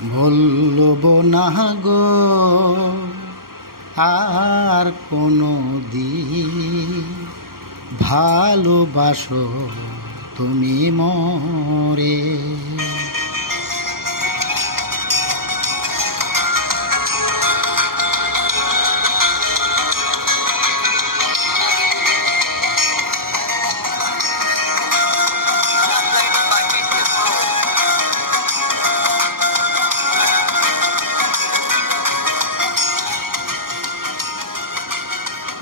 বলবো না গো আর কোনো দিন, ভালোবাসো তুমি মোরে।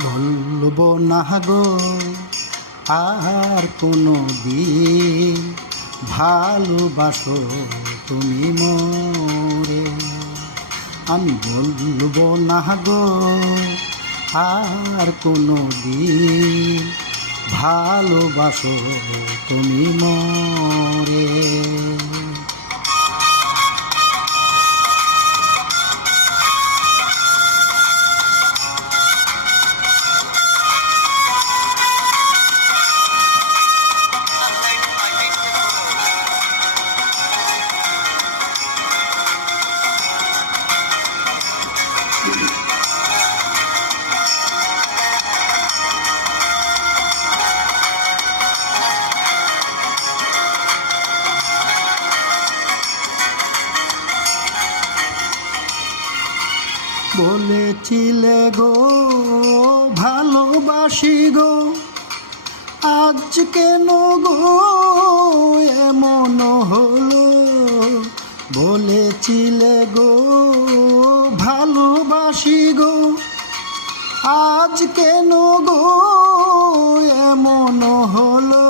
বলবো না গো আর কোনো দিন, ভালোবাসো তুমি মোরে। আমি বলবো না গো আর কোনো দিন, ভালোবাসো তুমি মোরে। বলেছিলে গো ভালোবাসি গো, আজ কেন গো এমন হলো। বলেছিলে গো ভালোবাসি গো, আজ কেন গো এমন হলো,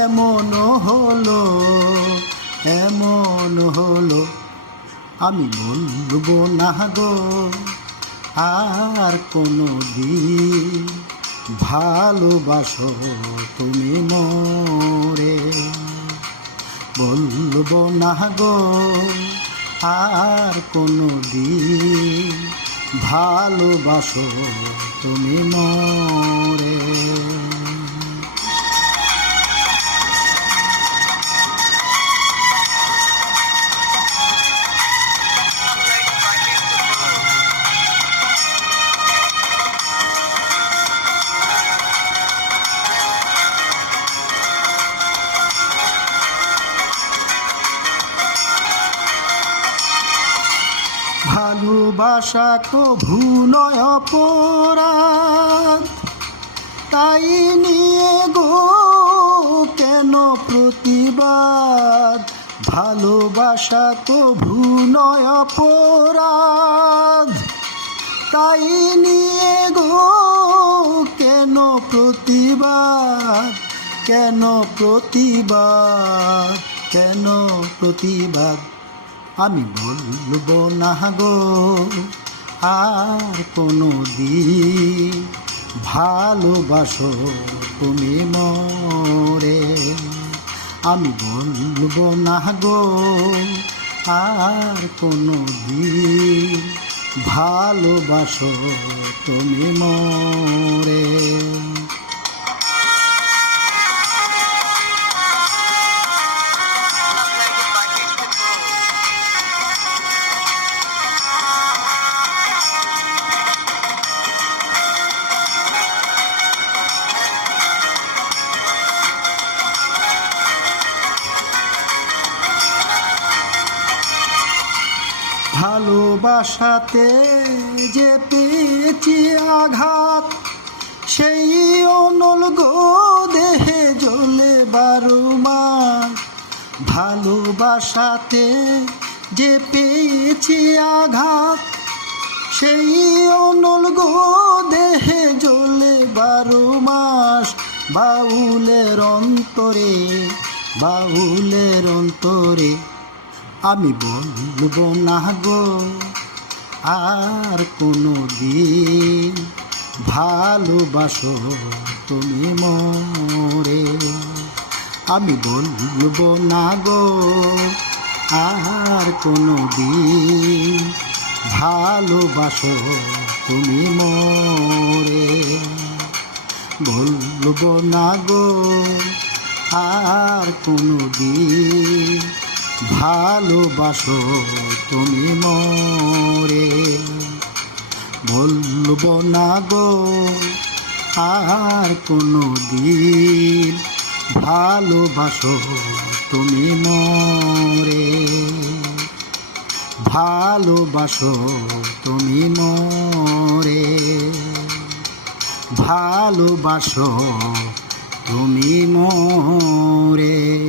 এমন হলো, এমন হলো। আমি বলবো না গো আর কোনো দিন, ভালোবাসো তুমি মোরে। বলবো না গো আর কোনো দিন, ভালোবাসো তুমি মোরে। ভালোবাসা কভু নয় অপরাধ, তাই নিয়ে গো কেন প্রতিবাদ। ভালোবাসা কভু নয় অপরাধ, তাই নিয়ে গো কেন প্রতিবাদ, কেন প্রতিবাদ, কেন প্রতিবাদ। আমি বলবো না গো আর কোনো দিন, ভালোবাসো তুমি মোরে। আমি বলবো না গো আর কোনো দিন, ভালোবাসো তুমি মোরে। ভালোবাসাতে যে পেয়েছি আঘাত, সেই অনল গো দেহে জ্বলে 12 মাস। ভালোবাসাতে যে পেয়েছি আঘাত, সেই অনল গো দেহে জ্বলে 12 মাস। বাউলের অন্তরে, বাউলের অন্তরে। আমি বলবো না গো আর কোনো দিন, ভালোবাসো তুমি মোরে। আমি বলবো না গো আর কোনো দিন, ভালোবাসো তুমি মোরে। বলবো না গো আর কোনো দিন, ভালোবাসো তুমি মোরে। বলবো না গো আর কোনো দিন, ভালোবাসো তুমি মোরে। ভালোবাসো তুমি মোরে। ভালোবাসো তুমি মোরে।